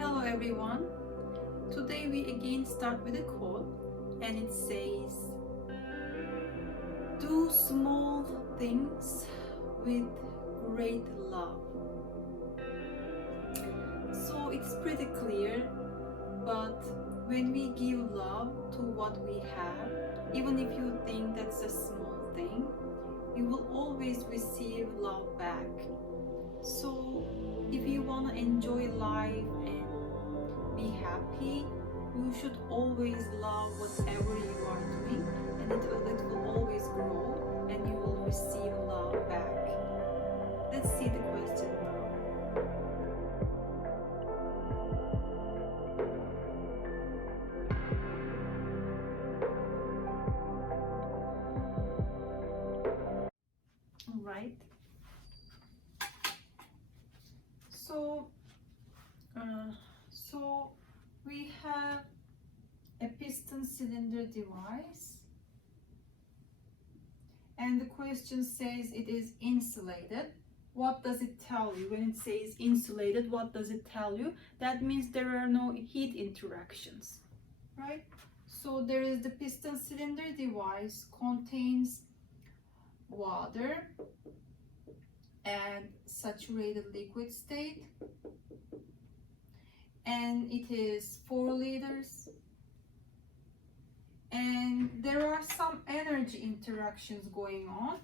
Hello everyone. Today we again start with a quote and it says, "Do small things with great love." So it's pretty clear, but when we give love to what we have, even if you think that's a small thing, you will always receive love back. So if you want to enjoy life and be happy, you should always love whatever you are doing, and it will always grow and you will receive love back. Let's see the question. All right. So, uh, so we have a piston cylinder device, and the question says it is insulated. What does it tell you? When it says insulated, what does it tell you? That means there are no heat interactions, right? So there is the piston cylinder device contains water and saturated liquid state, and it is 4 liters, and there are some energy interactions going on.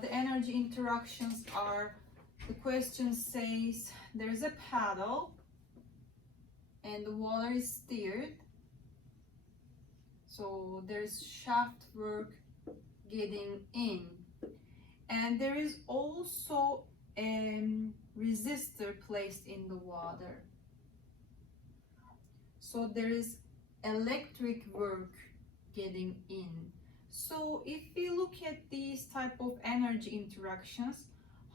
The energy interactions are, the question says there's a paddle and the water is stirred, so there's shaft work getting in, and there is also a resistor placed in the water, so there is electric work getting in. So if we look at these type of energy interactions,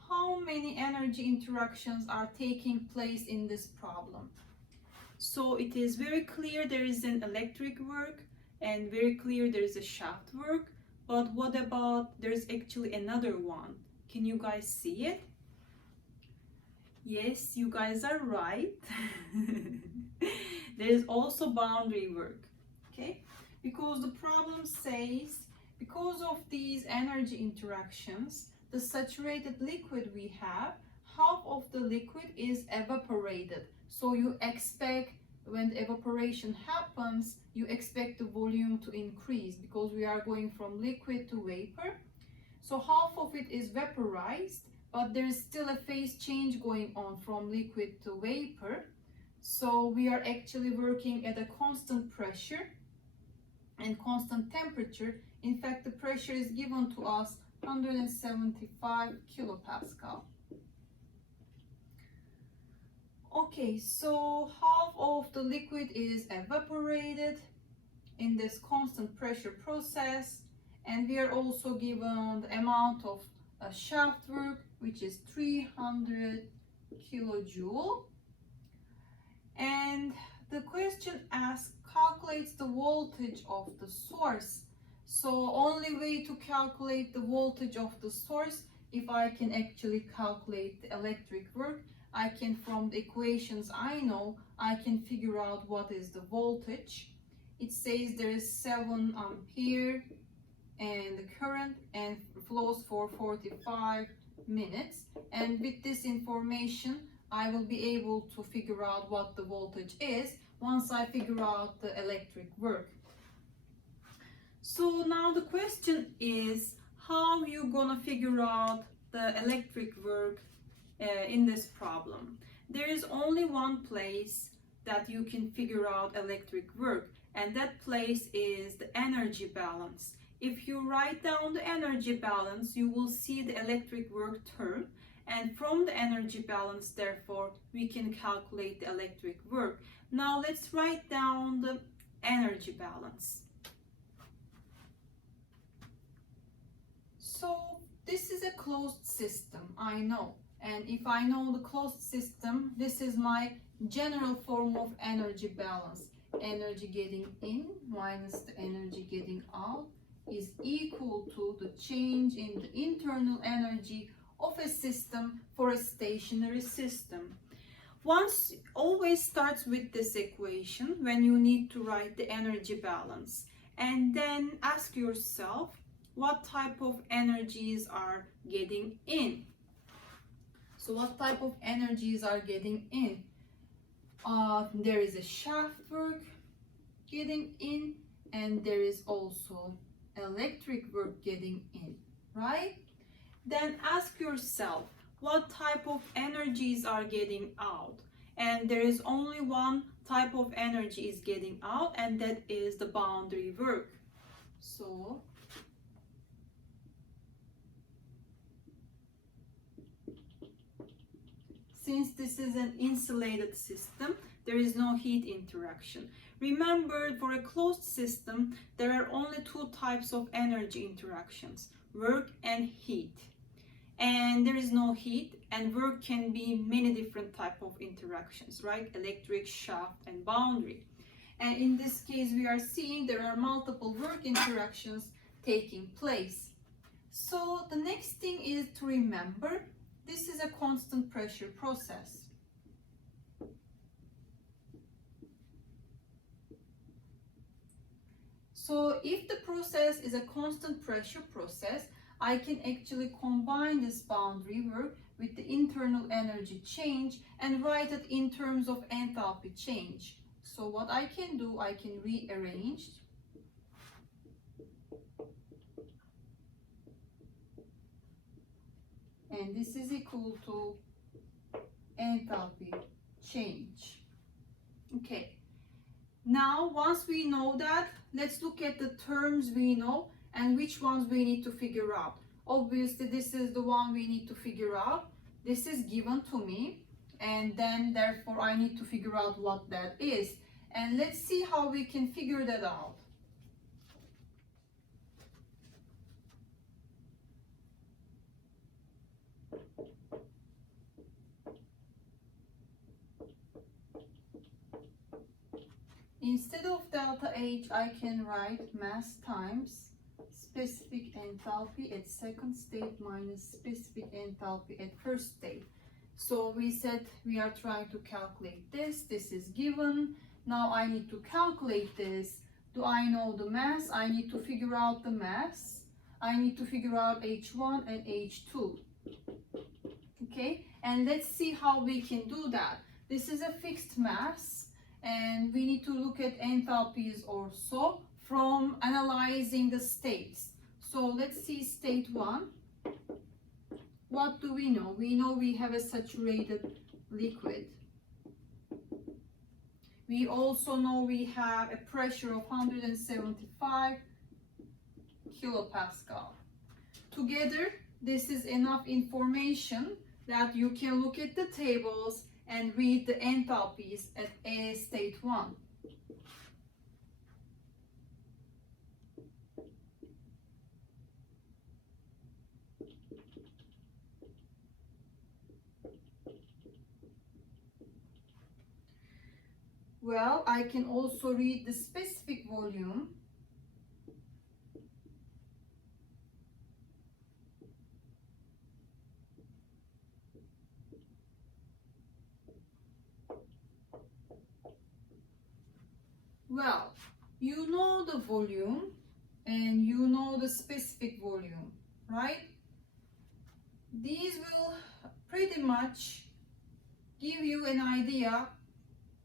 how many energy interactions are taking place in this problem? So it is very clear there is an electric work, and very clear there is a shaft work, but what about there's actually another one? Can you guys see it? Yes, you guys are right. There is also boundary work, okay? Because the problem says, because of these energy interactions, the saturated liquid we have, half of the liquid is evaporated. So you expect, when the evaporation happens, you expect the volume to increase because we are going from liquid to vapor. So half of it is vaporized, but there is still a phase change going on from liquid to vapor. So we are actually working at a constant pressure and constant temperature. In fact, the pressure is given to us 175 kilopascal. Okay, so half of the liquid is evaporated in this constant pressure process, and we are also given the amount of shaft work, which is 300 kilojoule. And the question asks, calculates the voltage of the source. So only way to calculate the voltage of the source, if I can actually calculate the electric work, I can, from the equations I know, I can figure out what is the voltage. It says there is 7 ampere and the current and flows for 45 minutes, and with this information I will be able to figure out what the voltage is once I figure out the electric work. So now the question is, how you gonna figure out the electric work in this problem? There is only one place that you can figure out electric work, and that place is the energy balance. If you write down the energy balance, you will see the electric work term, and from the energy balance, therefore, we can calculate the electric work. Now let's write down the energy balance. So this is a closed system, I know. And if I know the closed system, this is my general form of energy balance. Energy getting in minus the energy getting out is equal to the change in the internal energy of a system for a stationary system. Always starts with this equation when you need to write the energy balance, and then ask yourself what type of energies are getting in. So what type of energies are getting in? There is a shaft work getting in, and there is also electric work getting in, right? Then ask yourself what type of energies are getting out, and there is only one type of energy is getting out, and that is the boundary work. So since this is an insulated system, there is no heat interaction. Remember, for a closed system, there are only two types of energy interactions, work and heat. And there is no heat, and work can be many different type of interactions, right? Electric, shaft, and boundary. And in this case, we are seeing there are multiple work interactions taking place. So the next thing is to remember, this is a constant pressure process. So if the process is a constant pressure process, I can actually combine this boundary work with the internal energy change and write it in terms of enthalpy change. So what I can do, I can rearrange. And this is equal to enthalpy change. Okay. Now, once we know that, let's look at the terms we know and which ones we need to figure out. Obviously, this is the one we need to figure out. This is given to me, and then therefore I need to figure out what that is. And let's see how we can figure that out. Instead of delta H, I can write mass times specific enthalpy at second state minus specific enthalpy at first state. So we said we are trying to calculate this. This is given. Now I need to calculate this. Do I know the mass? I need to figure out the mass. I need to figure out H1 and H2. Okay, and let's see how we can do that. This is a fixed mass, and we need to look at enthalpies also from analyzing the states. So let's see state 1. What do we know? We know we have a saturated liquid. We also know we have a pressure of 175 kilopascal. Together, this is enough information that you can look at the tables and read the enthalpies at state 1. Well, I can also read the specific volume. Well, you know the volume and you know the specific volume, right? These will pretty much give you an idea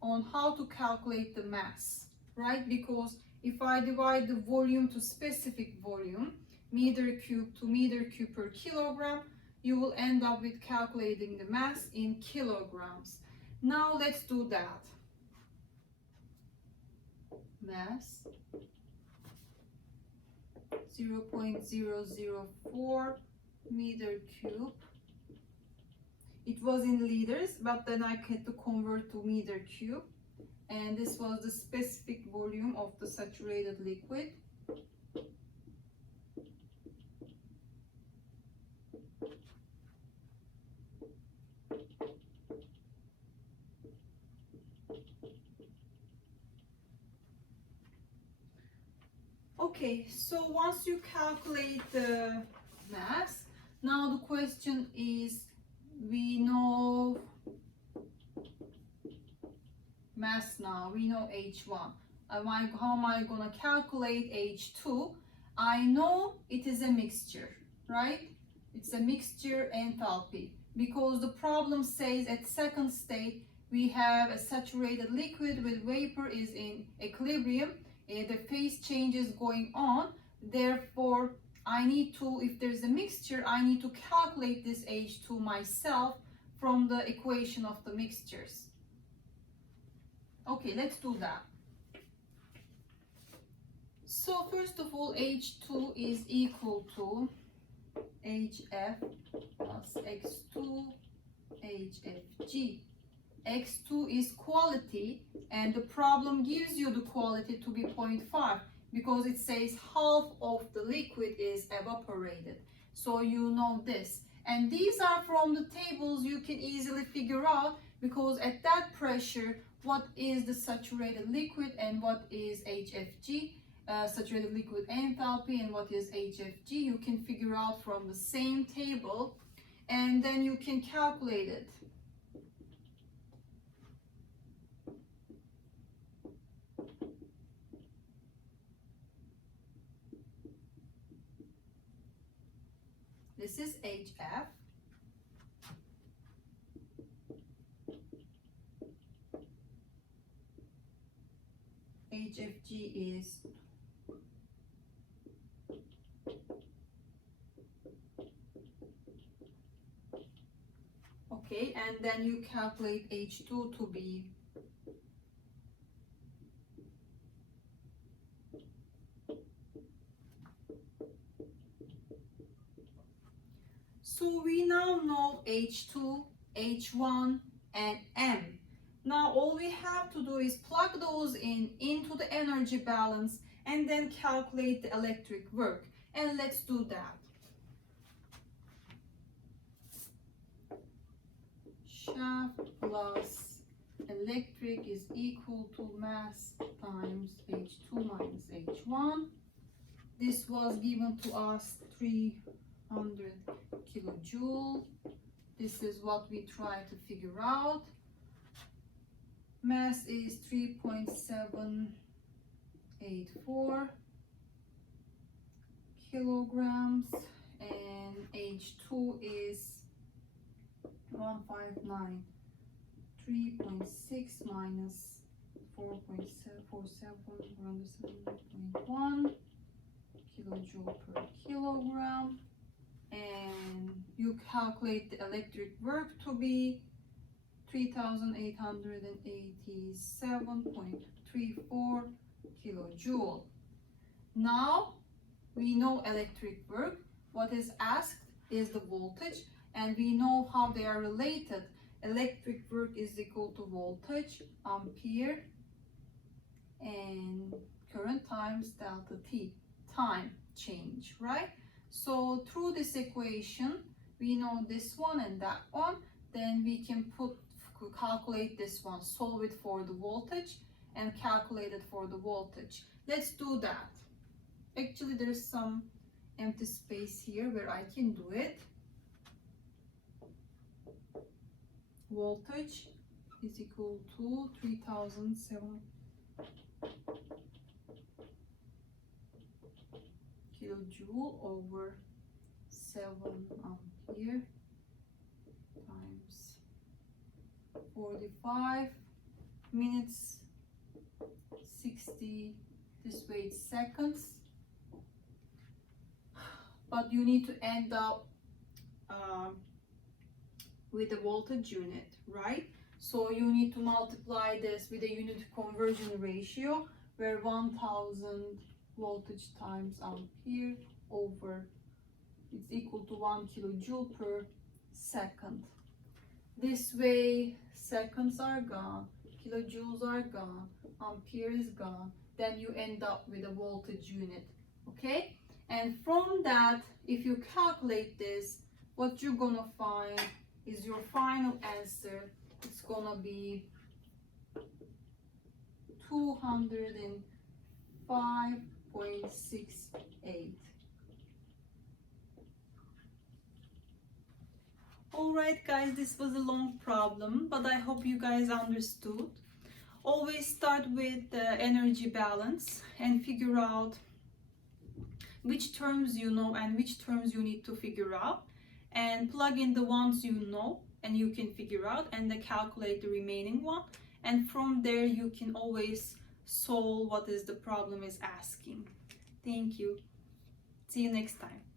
on how to calculate the mass, right? Because if I divide the volume to specific volume, meter cube to meter cube per kilogram, you will end up with calculating the mass in kilograms. Now let's do that. Mass 0.004 meter cube. It was in liters, but then I had to convert to meter cube, and this was the specific volume of the saturated liquid. Okay, so once you calculate the mass, Now the question is, we know mass now, we know H1. How am I gonna calculate H2? I know it is a mixture, right? It's a mixture enthalpy, because the problem says at second state we have a saturated liquid with vapor is in equilibrium, the phase change is going on, therefore I need to, if there's a mixture, I need to calculate this H2 myself from the equation of the mixtures. Okay, let's do that. So first of all, H2 is equal to HF plus X2 HFG. X2 is quality, and the problem gives you the quality to be 0.5 because it says half of the liquid is evaporated. So you know this. And these are from the tables you can easily figure out, because at that pressure, what is the saturated liquid and what is HFG, saturated liquid enthalpy, and what is HFG, you can figure out from the same table, and then you can calculate it. This is HF. HFG is okay, and then you calculate H2 to be so we now know H2, H1, and M. Now all we have to do is plug those into the energy balance and then calculate the electric work. And let's do that. Shaft plus electric is equal to mass times H2 minus H1. This was given to us 300 kilojoule. This is what we try to figure out. Mass is 3.784 kilograms, and H2 is 159. 3.6 minus 4.47, 7.1 kilojoule per kilogram, and you calculate the electric work to be 3,887.34 kilojoule. Now we know electric work. What is asked is the voltage, and we know how they are related. Electric work is equal to voltage, ampere, and current times delta T, time change, right? So through this equation, we know this one and that one, then we can calculate this one, solve it for the voltage and calculate it for the voltage. Let's do that. Actually, there's some empty space here where I can do it. Voltage is equal to 3,007 kilojoule over 7 ampere times 45 minutes 60, this way it's seconds, but you need to end up with the voltage unit, right? So you need to multiply this with a unit conversion ratio, where 1000 voltage times ampere over, it's equal to 1 kilojoule per second. This way seconds are gone, kilojoules are gone, ampere is gone, then you end up with a voltage unit, okay? And from that, if you calculate this, what you're gonna find is your final answer. It's gonna be 205.68. Alright guys, this was a long problem, but I hope you guys understood. Always start with the energy balance and figure out which terms you know and which terms you need to figure out, and plug in the ones you know and you can figure out, and then calculate the remaining one, and from there you can always solve what is the problem is asking. Thank you. See you next time.